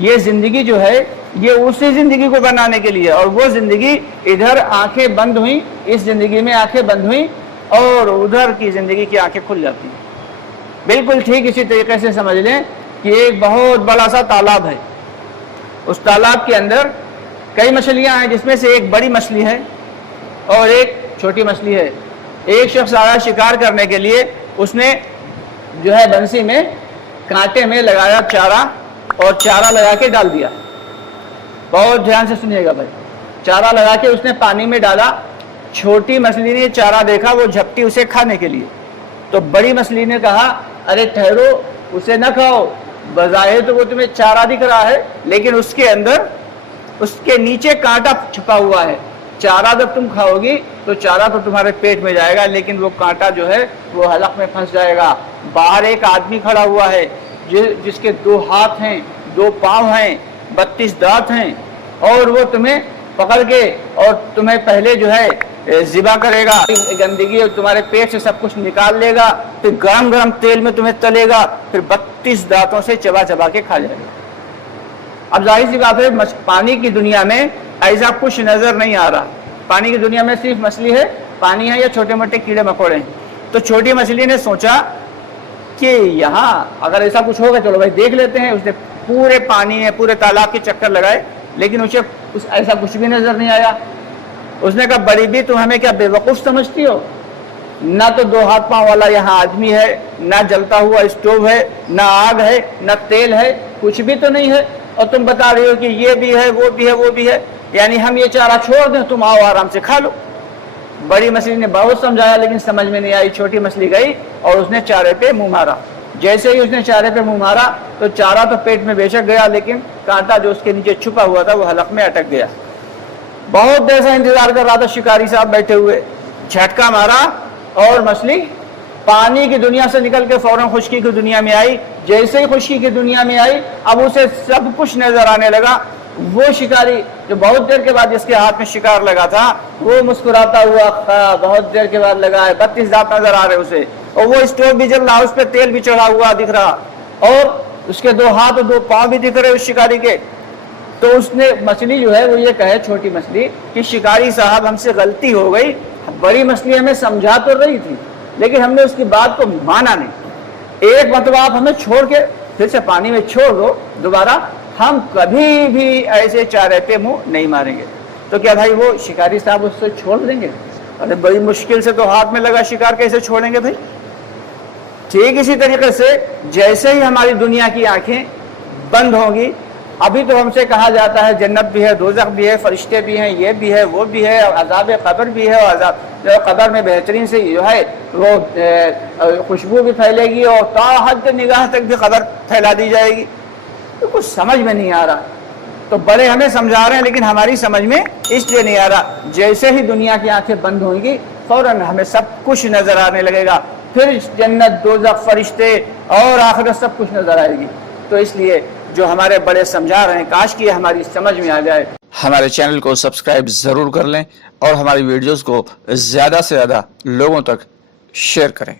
یہ زندگی جو ہے یہ اسی زندگی کو بنانے کے لیے، اور وہ زندگی ادھر آنکھیں بند ہوئیں، اس زندگی میں آنکھیں بند ہوئیں اور ادھر کی زندگی کی آنکھیں کھل جاتی ہیں۔ بالکل ٹھیک اسی طریقے سے سمجھ لیں کہ ایک بہت بڑا سا تالاب ہے، اس تالاب کے اندر کئی مچھلیاں ہیں، جس میں سے ایک بڑی مچھلی ہے اور ایک چھوٹی مچھلی ہے۔ ایک شخص آیا شکار کرنے کے لیے، اس نے جو ہے بنسی میں کانٹے میں لگایا چارہ، اور چارہ لگا کے ڈال دیا۔ بہت دھیان سے سنیے گا بھائی، چارہ لگا کے اس نے پانی میں ڈالا، چھوٹی مچھلی نے چارہ دیکھا، وہ جھپٹی اسے کھانے کے لیے، تو بڑی مچھلی نے کہا ارے ٹھہرو، اسے نہ کھاؤ، بظاہر تو وہ تمہیں چارہ دکھ رہا ہے لیکن اس کے اندر اس کے نیچے کانٹا چھپا ہوا ہے، چارہ جب تم کھاؤ گی تو چارہ تو تمہارے پیٹ میں جائے گا لیکن وہ کانٹا جو ہے وہ حلق میں پھنس جائے گا۔ باہر ایک آدمی کھڑا ہوا ہے جس کے 2 ہاتھ ہیں، 2 پاؤں ہیں، 32 دانت ہیں، اور وہ تمہیں پکڑ کے اور تمہیں پہلے جو ہے ذبح کرے گا، گندگی اور تمہارے پیٹ سے سب کچھ نکال لے گا، پھر گرم گرم تیل میں تمہیں تلے گا، پھر 32 دانتوں سے چبا چبا کے کھا جائے گا۔ اب ظاہر سی بات ہے پانی کی دنیا میں ایسا کچھ نظر نہیں آ رہا، پانی کی دنیا میں صرف مچھلی ہے، پانی ہے یا چھوٹے موٹے کیڑے مکوڑے ہیں۔ تو چھوٹی مچھلی نے سوچا کہ یہاں اگر ایسا کچھ ہوگا چلو بھائی دیکھ لیتے ہیں۔ اس نے پورے پانی میں پورے تالاب کے چکر لگائے لیکن اسے ایسا کچھ بھی نظر نہیں آیا۔ اس نے کہا بڑی بھی تم ہمیں کیا بے وقوف سمجھتی ہو؟ نہ تو 2 ہاتھ پاؤں والا یہاں آدمی ہے، نہ جلتا ہوا اسٹوو ہے، نہ آگ ہے، نہ تیل ہے، کچھ بھی تو نہیں ہے، اور تم بتا رہی ہو کہ یہ بھی ہے، وہ بھی ہے، وہ بھی ہے، یعنی ہم یہ چارہ چھوڑ دیں، تم آؤ آرام سے کھا لو۔ بڑی مچھلی نے بہت سمجھایا لیکن سمجھ میں نہیں آئی۔ چھوٹی مچھلی گئی اور اس نے چارے پہ منہ مارا۔ جیسے ہی اس نے چارے پہ منہ مارا تو چارہ تو پیٹ میں بے شک گیا لیکن کانٹا جو اس کے نیچے چھپا ہوا تھا وہ حلق میں اٹک گیا۔ بہت دیر سے انتظار کر رہا تھا شکاری صاحب بیٹھے ہوئے، جھٹکا مارا اور مچھلی پانی کی دنیا سے نکل کے فوراً خشکی کی دنیا میں آئی۔ جیسے ہی خشکی کی دنیا میں آئی اب اسے سب کچھ نظر آنے لگا۔ وہ شکاری جو بہت دیر کے بعد جس کے ہاتھ میں شکار لگا تھا وہ مسکراتا ہوا بہت دیر کے بعد لگا ہے، 32 دانت نظر آ رہے اسے، اور وہ اسٹوو بھی جل رہا، اس پہ تیل بھی چڑھا ہوا دکھ رہا، اور اس کے 2 ہاتھ اور 2 پاؤں بھی دکھ رہے اس شکاری کے۔ تو اس نے مچھلی جو ہے وہ یہ کہے، چھوٹی مچھلی، کہ شکاری صاحب ہم سے غلطی ہو گئی، بڑی مچھلی ہمیں سمجھا تو رہی تھی لیکن ہم نے اس کی بات کو مانا نہیں۔ ایک مرتبہ آپ ہمیں چھوڑ کے پھر سے پانی میں چھوڑ دو دوبارہ، ہم کبھی بھی ایسے چارے پہ منہ نہیں ماریں گے۔ تو کیا بھائی وہ شکاری صاحب اس سے چھوڑ دیں گے؟ ارے بڑی مشکل سے تو ہاتھ میں لگا شکار، کیسے چھوڑیں گے بھائی؟ ٹھیک اسی طریقے سے جیسے ہی ہماری دنیا کی آنکھیں بند ہوں گی، ابھی تو ہم سے کہا جاتا ہے جنت بھی ہے، دوزخ بھی ہے، فرشتے بھی ہیں، یہ بھی ہے، وہ بھی ہے، اور عذاب قبر بھی ہے، اور عذاب قبر میں بہترین سے جو ہے وہ خوشبو بھی پھیلے گی اور تا حد نگاہ تک بھی خبر پھیلا دی جائے گی۔ تو کچھ سمجھ میں نہیں آ رہا، تو بڑے ہمیں سمجھا رہے ہیں لیکن ہماری سمجھ میں اس لیے نہیں آ رہا۔ جیسے ہی دنیا کی آنکھیں بند ہوں گی فوراً ہمیں سب کچھ نظر آنے لگے گا، پھر جنت، دوزخ، فرشتے اور آخرت سب کچھ نظر آئے گی۔ تو اس لیے جو ہمارے بڑے سمجھا رہے ہیں کاش کہ ہماری سمجھ میں آ جائے۔ ہمارے چینل کو سبسکرائب ضرور کر لیں اور ہماری ویڈیوز کو زیادہ سے زیادہ لوگوں تک شیئر کریں۔